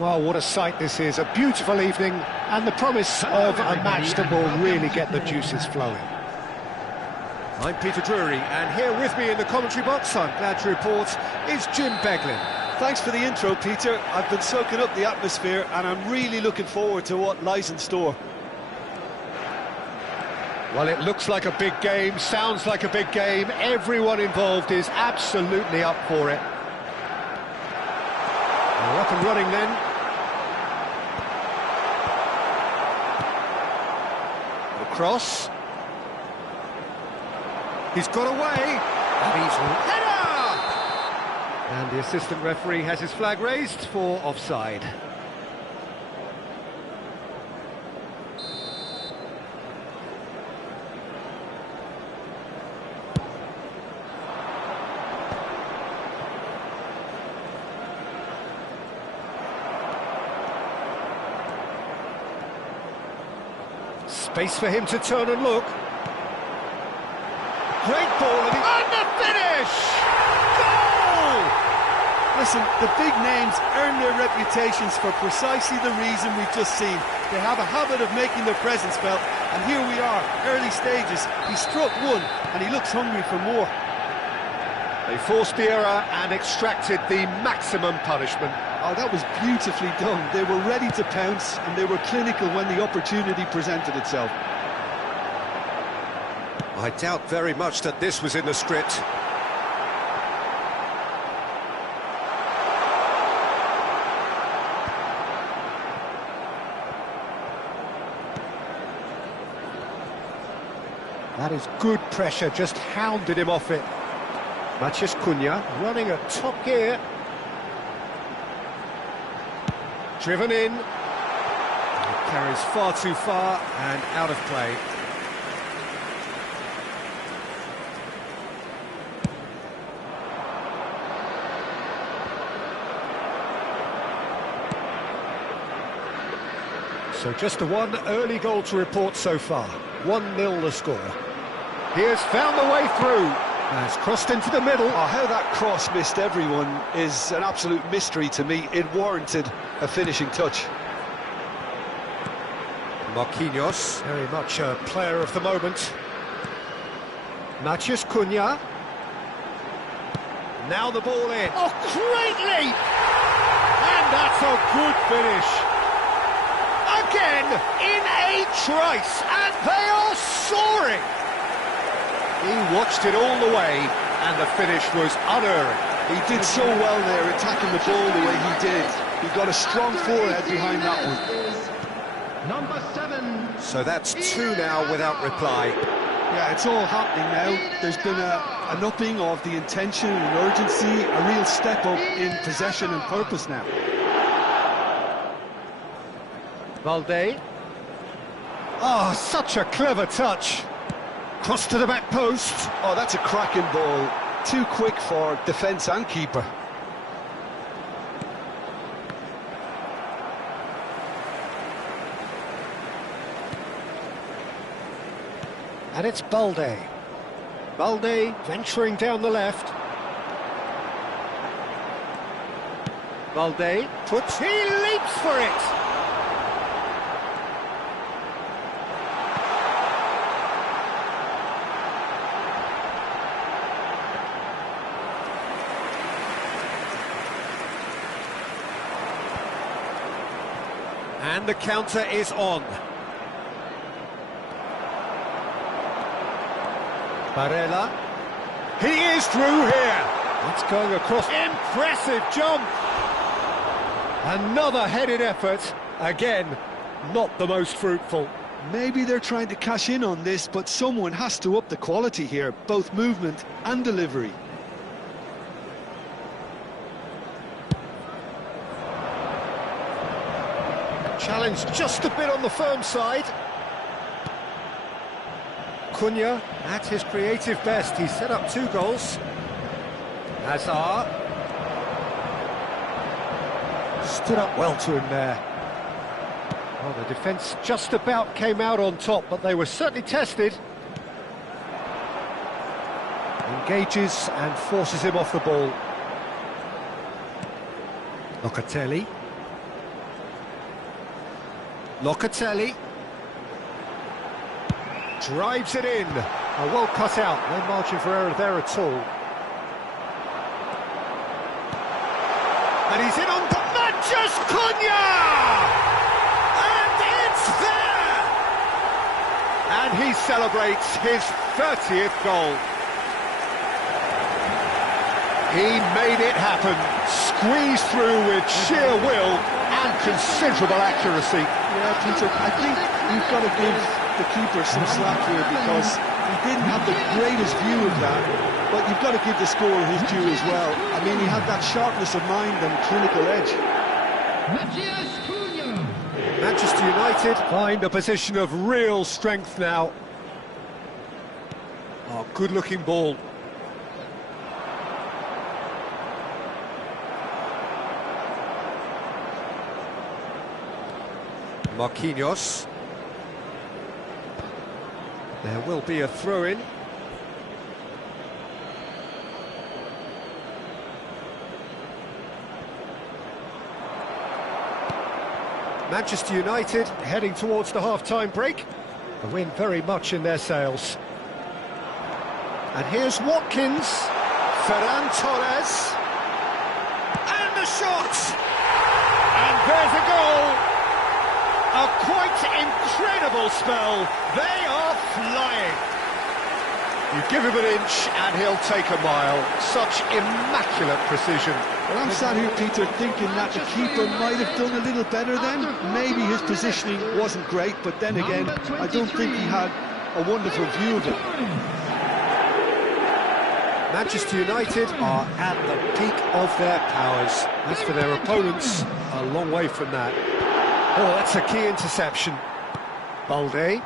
Well, what a sight this is, a beautiful evening, and the promise of a match that will really get the juices flowing. I'm Peter Drury, and here with me in the commentary box, I'm glad to report, is Jim Beglin. Thanks for the intro, Peter. I've been soaking up the atmosphere, and I'm really looking forward to what lies in store. Well, it looks like a big game, sounds like a big game, everyone involved is absolutely up for it. We're up and running then. The cross. He's got away. And he's header! And the assistant referee has his flag raised for offside. Space for him to turn and look. Great ball and the finish! Goal! Listen, the big names earn their reputations for precisely the reason we've just seen. They have a habit of making their presence felt, and here we are, early stages. He struck one, and he looks hungry for more. They forced the error and extracted the maximum punishment. Oh, that was beautifully done. They were ready to pounce, and they were clinical when the opportunity presented itself. I doubt very much that this was in the script. That is good pressure, just hounded him off it. Matheus Cunha running at top gear. Driven in. It carries far too far and out of play. So just the one early goal to report so far. 1-0 the score. He has found the way through. Has crossed into the middle. Oh, how that cross missed everyone is an absolute mystery to me. It warranted a finishing touch. Marquinhos, very much a player of the moment. Matheus Cunha. Now the ball in. Oh, great leap! And that's a good finish. Again, in a trice, and they are soaring. He watched it all the way, and the finish was unerring. He did so well there, attacking the ball the way he did. He got a strong forehead behind that one. Number 7. So that's 2 now without reply. Yeah, it's all happening now. There's been an upping of the intention and urgency, a real step up in possession and purpose now. Valde. Oh, such a clever touch. Cross to the back post. Oh, that's a cracking ball. Too quick for defence and keeper. And it's Balde. Balde venturing down the left. Balde puts... He leaps for it! And the counter is on. Barella. He is through here. It's going across. Impressive jump. Another headed effort. Again, not the most fruitful. Maybe they're trying to cash in on this, but someone has to up the quality here, both movement and delivery. Challenge just a bit on the firm side. Cunha at his creative best. He set up 2 goals. Hazard stood up well to him there. Well, the defence just about came out on top, but they were certainly tested. Engages and forces him off the ball. Locatelli. Locatelli. Drives it in. Well cut out, no margin for error there at all. And he's in on Manchus Cunha! And it's there! And he celebrates his 30th goal. He made it happen, squeezed through with sheer will and considerable accuracy. Yeah, Peter, I think you've got to give the keeper some slack here because he didn't have the greatest view of that, but you've got to give the scorer his due as well. I mean, he had that sharpness of mind and clinical edge. Manchester United find a position of real strength now. Oh, good-looking ball. Marquinhos. There will be a throw-in. Manchester United heading towards the half-time break. The wind very much in their sails. And here's Watkins. Ferran Torres. And the shot! And there's a goal! A quite incredible spell. They are flying. You give him an inch and he'll take a mile. Such immaculate precision. Well, I'm sat here, Peter, thinking that the keeper might have done a little better then. Maybe his positioning wasn't great, but then again, I don't think he had a wonderful view of it. Manchester United are at the peak of their powers. As for their opponents, a long way from that. Oh, that's a key interception. Balde.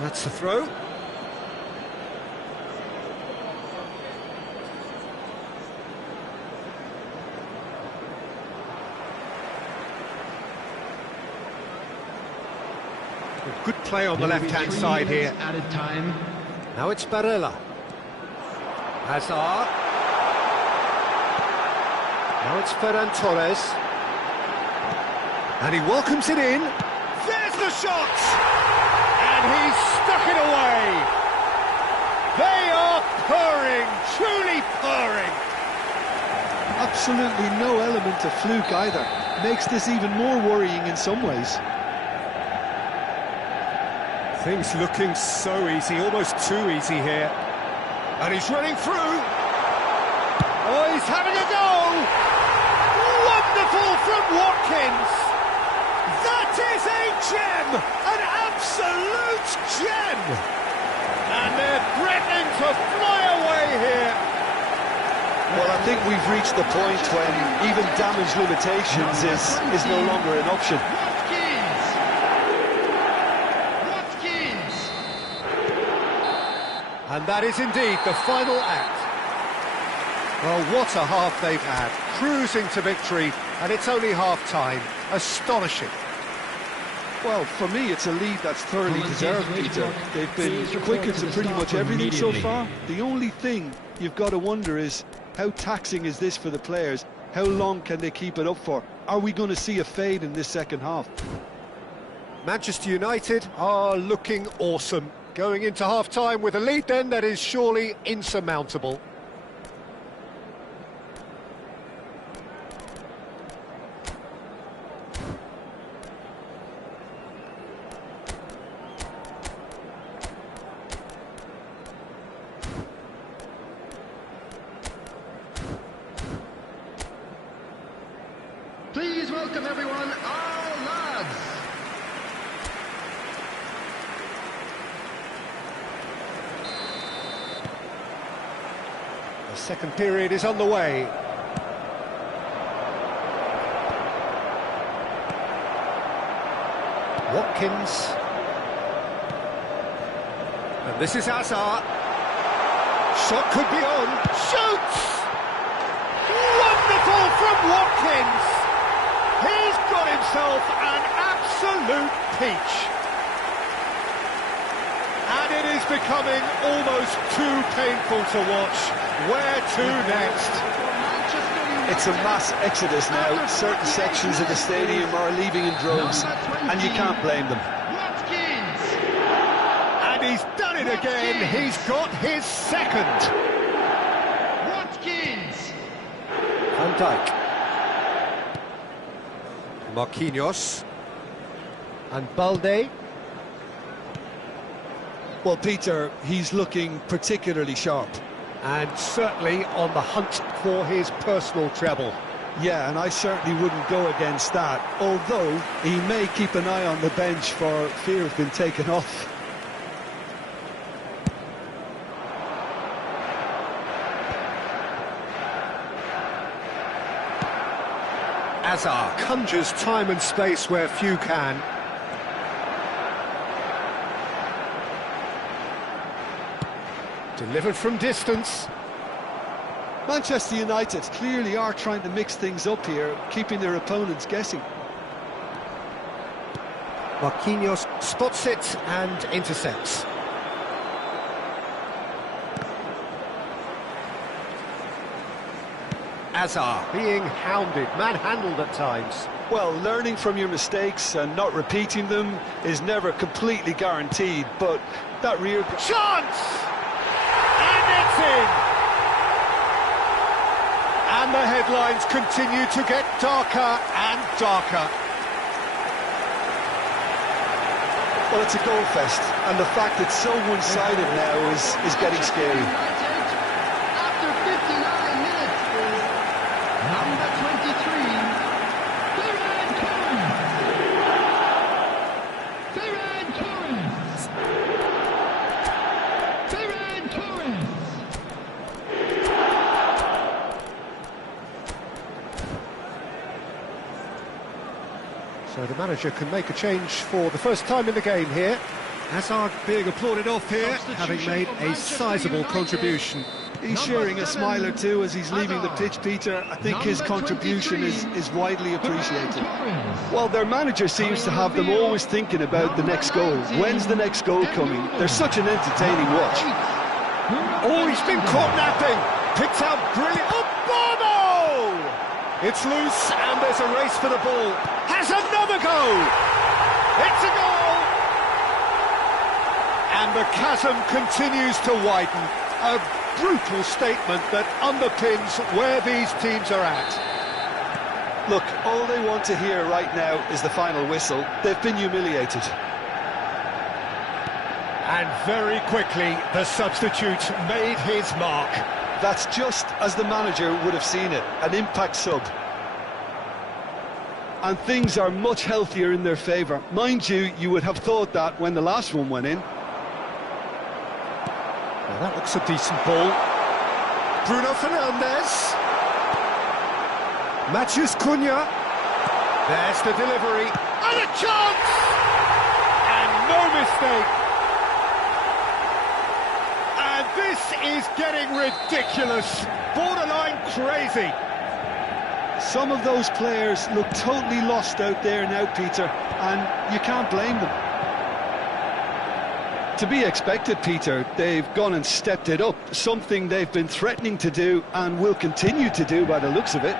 That's the throw. Good play on the left-hand side here. Added time. Now it's Barella. Hazard. Now it's Ferran Torres. And he welcomes it in. There's the shot! And he's stuck it away. They are purring, truly purring. Absolutely no element of fluke either. Makes this even more worrying in some ways. Things looking so easy, almost too easy here. And he's running through. Oh, he's having a go! Wonderful from Watkins! That is a gem! An absolute gem! And they're threatening to fly away here. Well, I think we've reached the point when even damage limitations is no longer an option. And that is indeed the final act. Well, what a half they've had. Cruising to victory, and it's only half-time. Astonishing. Well, for me, it's a lead that's thoroughly deserved, Peter. They've been quicker to pretty much everything so far. The only thing you've got to wonder is, how taxing is this for the players? How long can they keep it up for? Are we going to see a fade in this second half? Manchester United are looking awesome. Going into half-time with a lead then that is surely insurmountable. Please welcome everyone, our lads. The second period is on the way. Watkins. And this is Hazard. Shot could be on. Shoots! Wonderful from Watkins! He's got himself an absolute peach. And it is becoming almost too painful to watch. Where to next? Manchester It's a mass exodus now. Certain sections of the stadium are leaving in droves, and you can't blame them. And he's done it again. He's got his second. Van Dijk. Marquinhos. And Balde. Well, Peter, he's looking particularly sharp. And certainly on the hunt for his personal treble. Yeah, and I certainly wouldn't go against that, although he may keep an eye on the bench for fear of being taken off. Azar conjures time and space where few can. Delivered from distance. Manchester United clearly are trying to mix things up here, keeping their opponents guessing. Marquinhos spots it and intercepts. Azar being hounded, manhandled at times. Well, learning from your mistakes and not repeating them is never completely guaranteed, but that rear... Chance! And it's in! And the headlines continue to get darker and darker. Well, it's a goal fest, and the fact it's so one-sided now is getting scary. After 59 minutes, number 23, Ferran Torres. Ferran Torres. So the manager can make a change for the first time in the game here. Hazard being applauded off here, having made a sizable contribution. He's sharing a smile or two as he's leaving the pitch, Peter. I think his contribution is widely appreciated. Well, their manager seems to have them always thinking about the next goal. When's the next goal coming? They're such an entertaining watch. Oh, he's been caught napping. Picks out brilliant. Oh, Bono! It's loose and there's a race for the ball. Has another go! It's a goal! And the chasm continues to widen. A brutal statement that underpins where these teams are at. Look, all they want to hear right now is the final whistle. They've been humiliated. And very quickly, the substitute made his mark. That's just as the manager would have seen it, an impact sub. And things are much healthier in their favour. Mind you, you would have thought that when the last one went in. Well, that looks a decent ball. Bruno Fernandes. Matheus Cunha. There's the delivery. And a chance! And no mistake. And this is getting ridiculous. Borderline crazy. Some of those players look totally lost out there now, Peter, and you can't blame them. To be expected, Peter. They've gone and stepped it up, something they've been threatening to do and will continue to do by the looks of it.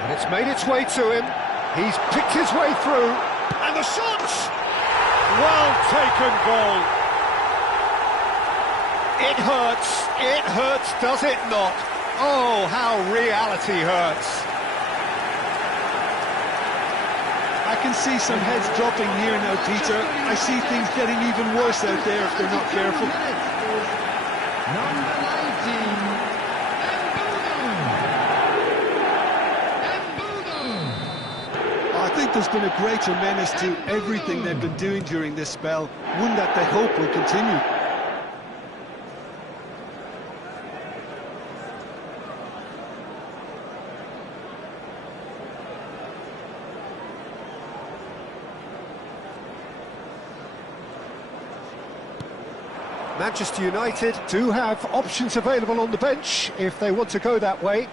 And it's made its way to him. He's picked his way through. And the shot! Well taken goal. It hurts, does it not? Oh, how reality hurts. I can see some heads dropping here now, Peter. I see things getting even worse out there if they're not careful. Number 19, I think there's been a greater menace to everything they've been doing during this spell, one that they hope will continue. Manchester United do have options available on the bench if they want to go that way.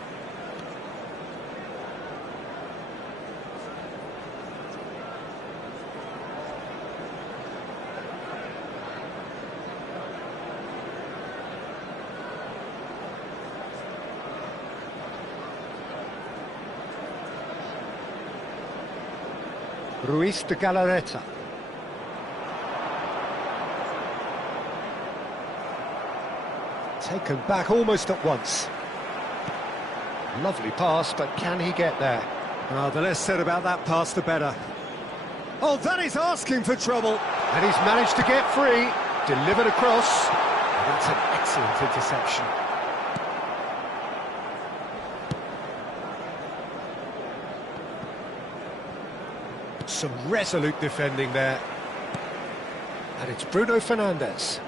Ruiz de Galarreta. Taken back almost at once. Lovely pass, but can he get there? Oh, the less said about that pass, the better. Oh, that is asking for trouble. And he's managed to get free, delivered across. That's an excellent interception. Some resolute defending there. And it's Bruno Fernandes.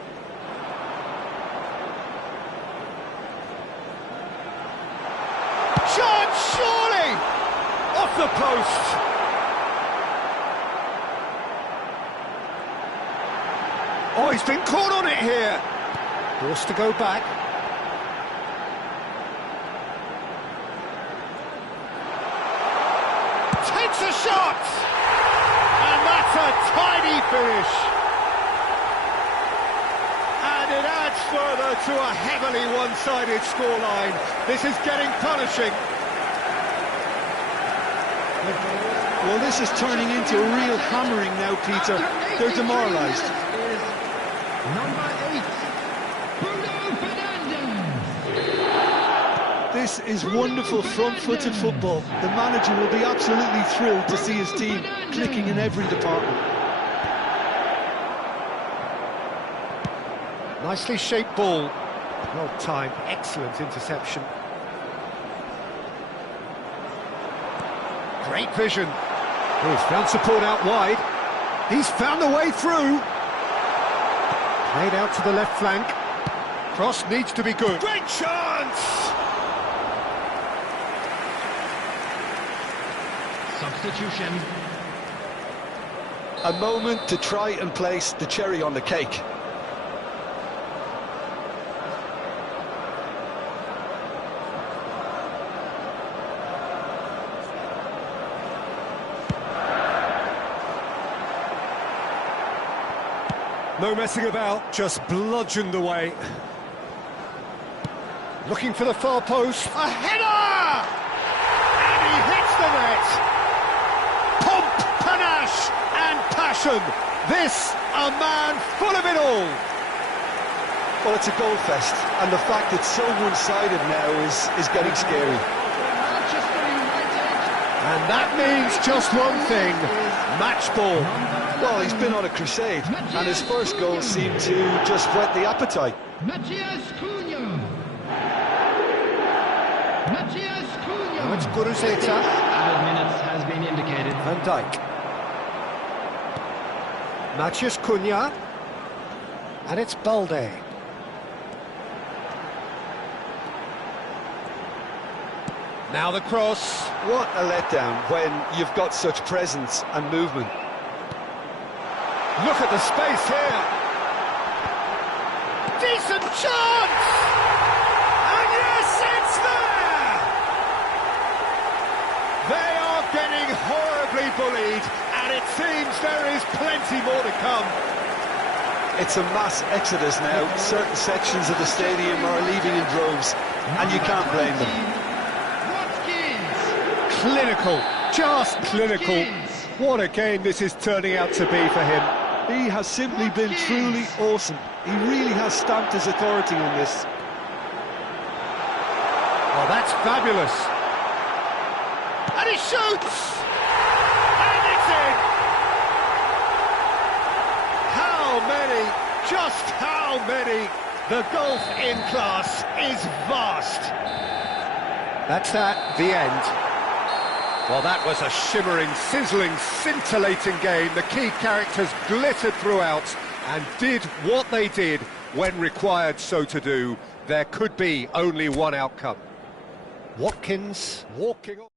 Shot, surely! Off the post! Oh, he's been caught on it here! Forced to go back. Takes a shot! And that's a tidy finish! And it adds further to a heavily one-sided scoreline. This is getting punishing. Well, this is turning into a real hammering now, Peter. They're demoralised. Number 8, Bruno Fernandes. This is wonderful front-footed football. The manager will be absolutely thrilled to see his team clicking in every department. Nicely shaped ball. Well timed, excellent interception. Great vision. Oh, he's found support out wide. He's found a way through. Played out to the left flank. Cross needs to be good. Great chance! Substitution. A moment to try and place the cherry on the cake. No messing about, just bludgeoned away. Looking for the far post. A header! And he hits the net. Pomp, panache and passion. This, a man full of it all. Well, it's a goal fest, and the fact it's so one-sided now is getting scary. And that means just one thing, match ball. Well, he's been on a crusade, and his first goal seemed to just whet the appetite. Matthias Cunha. Matthias Cunha. Now it's Guruceta. Added minutes has been indicated. Van Dijk. Matthias Cunha. And it's Balde. Now the cross. What a letdown when you've got such presence and movement. Look at the space here. Decent chance! And yes, it's there! They are getting horribly bullied, and it seems there is plenty more to come. It's a mass exodus now. Certain sections of the stadium are leaving in droves, and you can't blame them. Clinical, just clinical. What a game this is turning out to be for him. He has simply been truly awesome. He really has stamped his authority on this. Oh, that's fabulous. And he shoots! And it's in! How many, just how many? The gulf in class is vast. That's that, the end. Well, that was a shimmering, sizzling, scintillating game. The key characters glittered throughout and did what they did when required so to do. There could be only one outcome. Watkins walking on.